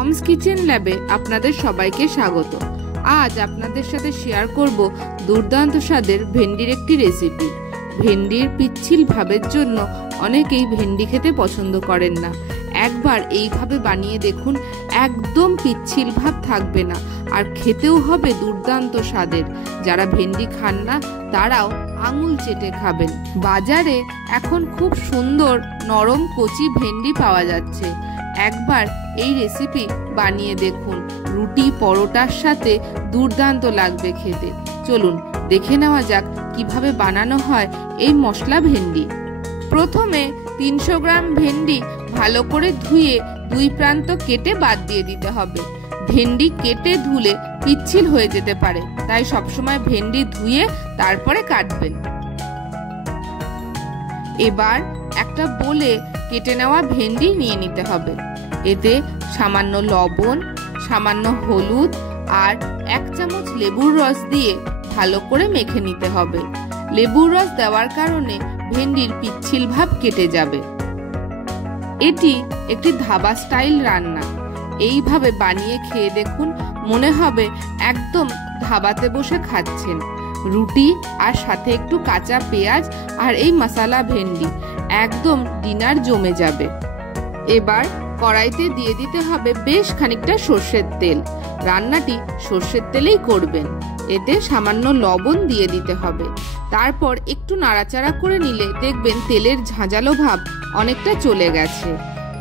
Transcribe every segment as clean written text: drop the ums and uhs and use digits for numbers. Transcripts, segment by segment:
Moms kitchen ল্যাবে আপনাদের সবাইকে স্বাগত। আজ আপনাদের সাথে শেয়ার করব দুর্দান্ত স্বাদের ভেন্ডির একটি রেসিপি। ভেন্ডির পিচ্ছিল ভাবের জন্য অনেকেই ভেন্ডি খেতে পছন্দ করেন না। একবার এইভাবে বানিয়ে দেখুন, একদম পিচ্ছিল ভাব থাকবে না, আর খেতেও হবে দুর্দান্ত স্বাদের। যারা ভেন্ডি খান না তারাও আঙুল চেটে খাবেন। বাজারে এখন খুব সুন্দর নরম কচি ভেন্ডি পাওয়া যাচ্ছে। একবার এই রেসিপি বানিয়ে দেখুন, রুটি পরোটার সাথে দুর্দান্ত লাগবে খেতে। চলুন দেখে নেওয়া যাক কিভাবে বানানো হয় এই মশলা ভেন্ডি। প্রথমে 300 গ্রাম ভেন্ডি ভালো করে ধুয়ে দুই প্রান্ত কেটে বাদ দিয়ে দিতে হবে। ভেন্ডি কেটে ধুলে পিচ্ছিল হয়ে যেতে পারে, তাই সবসময় ভেন্ডি ধুয়ে তারপরে কাটবেন। এবার একটা বোলে কেটে নেওয়া ভেন্ডি নিয়ে নিতে হবে। এতে সামান্য লবণ, সামান্য হলুদ আর 1 চামচ লেবুর রস দিয়ে ভালো করে মেখে নিতে হবে। লেবুর রস দেওয়ার কারণে ভেন্ডির পিচ্ছিল ভাব কেটে যাবে। এটি একটি ধাবা স্টাইল রান্না। এইভাবে বানিয়ে খেয়ে দেখুন, মনে হবে একদম ধাবাতে বসে খাচ্ছেন। রুটি আর সাথে একটু কাঁচা পেঁয়াজ আর এই মশলা ভেন্ডি, একদম ডিনার জমে যাবে। এবার কড়াইতে দিয়ে দিতে হবে বেশ খানিকটা সর্ষের তেল। রান্নাটি সর্ষের তেলেই করবেন। এতে সামান্য লবণ দিয়ে দিতে হবে। তারপর একটু নাড়াচাড়া করে নিলে দেখবেন তেলের ঝাঁঝালো ভাব অনেকটা চলে গেছে।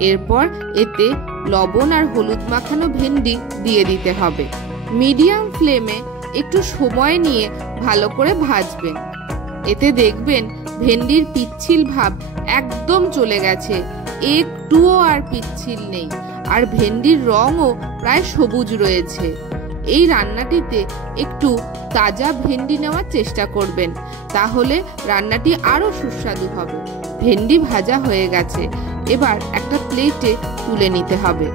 এরপর এতে লবণ আর হলুদ মাখানো ভেন্ডি দিয়ে দিতে হবে। মিডিয়াম ফ্লেমে একটু সময় নিয়ে ভালো করে ভাজবেন। এতে দেখবেন ভেন্ডির পিচ্ছিল ভাব একদম চলে গেছে, একটুও আর পিচ্ছিল নেই, আর ভেন্ডির রঙও প্রায় সবুজ রয়েছে। এই রান্নাটিতে একটু তাজা ভেন্ডি নেওয়ার চেষ্টা করবেন, তাহলে রান্নাটি আরো সুস্বাদু হবে। ভেন্ডি ভাজা হয়ে গেছে, এবার একটা প্লেটে তুলে নিতে হবে।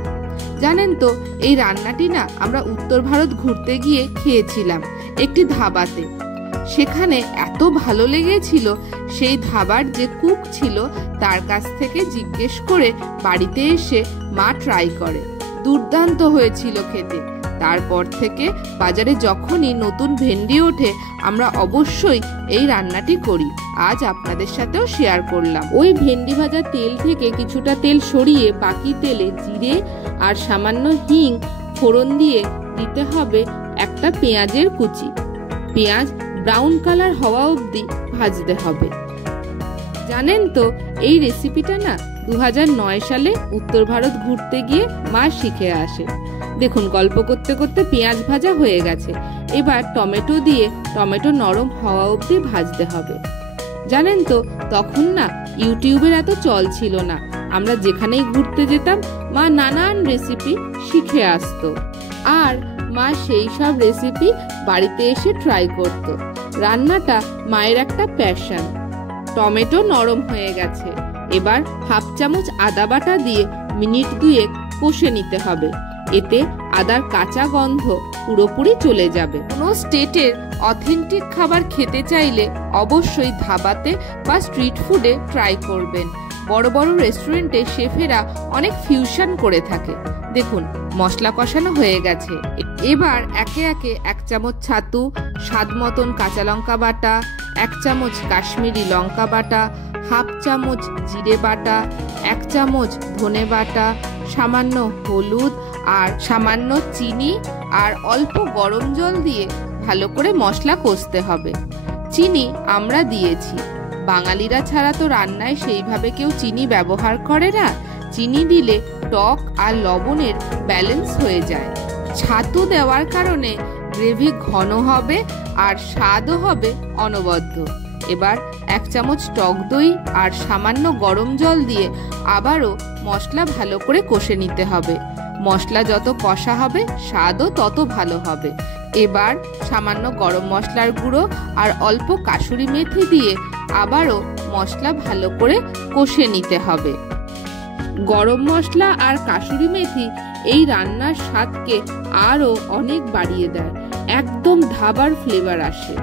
জানেন তো, এই রান্নাটি না আমরা উত্তর ভারত ঘুরতে গিয়ে খেয়েছিলাম একটি ধাবাতে। সেখানে এত ভালো লেগেছিল, সেই ধাবার যে কুক ছিল তার কাছ থেকে জিজ্ঞেস করে বাড়িতে এসে মা ট্রাই করে। দুর্দান্ত হয়েছিল খেতে। তারপর থেকে বাজারে যখনই নতুন ভেন্ডি ওঠে আমরা অবশ্যই এই রান্নাটি করি। আজ আপনাদের সাথেও শেয়ার করলাম। ওই ভেন্ডি ভাজা তেল থেকে কিছুটা তেল সরিয়ে বাকি তেলে জিরে আর সামান্য হিং ফোড়ন দিয়ে দিতে হবে একটা পেঁয়াজের কুচি। পেঁয়াজ ব্রাউন কালার হওয়া অবধি ভাজতে হবে। জানেন তো, এই রেসিপিটা না 2009 সালে উত্তর ভারত ঘুরতে গিয়ে মা শিখে আসে। দেখুন, গল্প করতে করতে পেঁয়াজ ভাজা হয়ে গেছে। এবার টমেটো দিয়ে টমেটো নরম হওয়া অবধি ভাজতে হবে। জানেন তো, তখন না ইউটিউবের এত চল ছিল না। আমরা যেখানেই ঘুরতে যেতাম মা নানান রেসিপি শিখে আসতো, আর মা সেই সব রেসিপি বাড়িতে এসে ট্রাই করত। রান্নাটা মায়ের একটা প্যাশন। টমেটো নরম হয়ে গেছে, এবার 1/2 চামচ আদা বাটা দিয়ে মিনিট 2 কষে নিতে হবে। এতে আদার কাঁচা গন্ধ পুরোপুরি চলে যাবে। কোনো স্টেটের অথেন্টিক খাবার খেতে চাইলে অবশ্যই ধাবাতে বা স্ট্রিট ফুডে ট্রাই করবেন। বড় বড় রেস্টুরেন্টে শেফেরা অনেক ফিউশন করে থাকে। দেখুন, মশলা কষানো হয়ে গেছে। এবার একে একে 1 চামচ ছাতু, স্বাদ মতন কাঁচা লঙ্কা বাটা, 1 চামচ কাশ্মীরি লঙ্কা বাটা, 1/2 চামচ জিরে বাটা, 1 চামচ ধনে বাটা, সামান্য হলুদ আর সামান্য চিনি আর অল্প গরম জল দিয়ে ভালো করে মশলা কষতে হবে। চিনি আমরা দিয়েছি। বাঙালিরা ছাড়া তো রান্নায় সেইভাবে কেউ চিনি ব্যবহার করে না। চিনি দিলে টক আর লবণের ব্যালেন্স হয়ে যায়। ছাতু দেওয়ার কারণে গ্রেভি ঘন হবে আর স্বাদও হবে অনবদ্য। এবার 1 চামচ টক দই আর সামান্য গরম জল দিয়ে আবারও মশলা ভালো করে কষে নিতে হবে। মশলা যত কষা হবে স্বাদও তত ভালো হবে। এবার সামান্য গরম মশলার গুঁড়ো আর অল্প কাসুরি মেথি দিয়ে আবারও মশলা ভালো করে কষে নিতে হবে। গরম মশলা আর কাসুরি মেথি এই রান্নার স্বাদকে আরও অনেক বাড়িয়ে দেয়, একদম ধাবার ফ্লেভার আসে।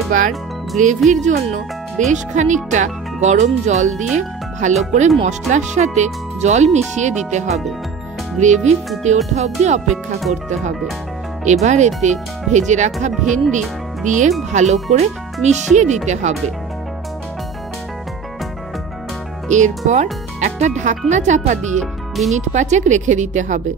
এবার গ্রেভির জন্য বেশ খানিকটা গরম জল দিয়ে ভালো করে মশলার সাথে জল মিশিয়ে দিতে হবে। গ্রেভি ফুটে ওঠা অবধি অপেক্ষা করতে হবে। এবার এতে ভেজে রাখা ভেন্ডি দিয়ে ভালো করে মিশিয়ে দিতে হবে। এরপর একটা ঢাকনা চাপা দিয়ে মিনিট 5 রেখে দিতে হবে।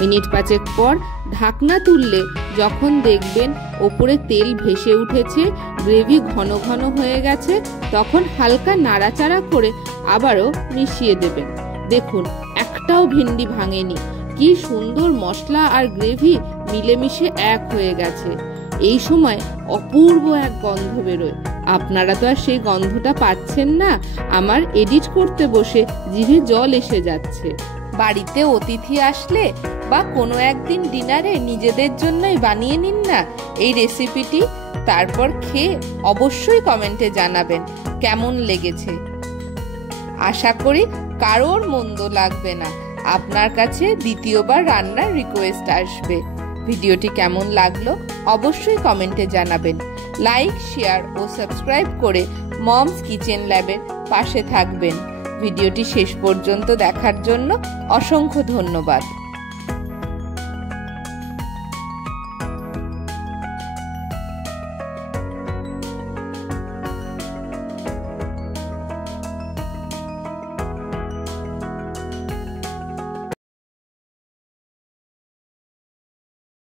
মিনিট 5 পর ঢাকনা তুললে যখন দেখবেন ওপরে তেল ভেসে উঠেছে, গ্রেভি ঘন ঘন হয়ে গেছে, তখন হালকা নাড়াচাড়া করে আবারও মিশিয়ে দেবেন। দেখুন একটাও ভেন্ডি ভাঙেনি, কি সুন্দর মশলা আর গ্রেভি মিলেমিশে এক হয়ে গেছে। এই সময় অপূর্ব এক গন্ধ বেরোয়। আপনারা তো আর সেই গন্ধটা পাচ্ছেন না, আমার এডিট করতে বসে জিভে জল এসে যাচ্ছে। বাড়িতে অতিথি আসলে বা কোনো একদিন ডিনারে নিজেদের জন্যই বানিয়ে নিন না এই রেসিপিটি, তারপর খেয়ে অবশ্যই কমেন্টে জানাবেন কেমন লেগেছে। আশা করি কারোর মন্দ লাগবে না, আপনার কাছে দ্বিতীয়বার রান্নার রিকোয়েস্ট আসবে। ভিডিওটি কেমন লাগলো অবশ্যই কমেন্টে জানাবেন। লাইক, শেয়ার ও সাবস্ক্রাইব করে মমস কিচেন ল্যাবের পাশে থাকবেন। ভিডিওটি শেষ পর্যন্ত দেখার জন্য অসংখ্য ধন্যবাদ।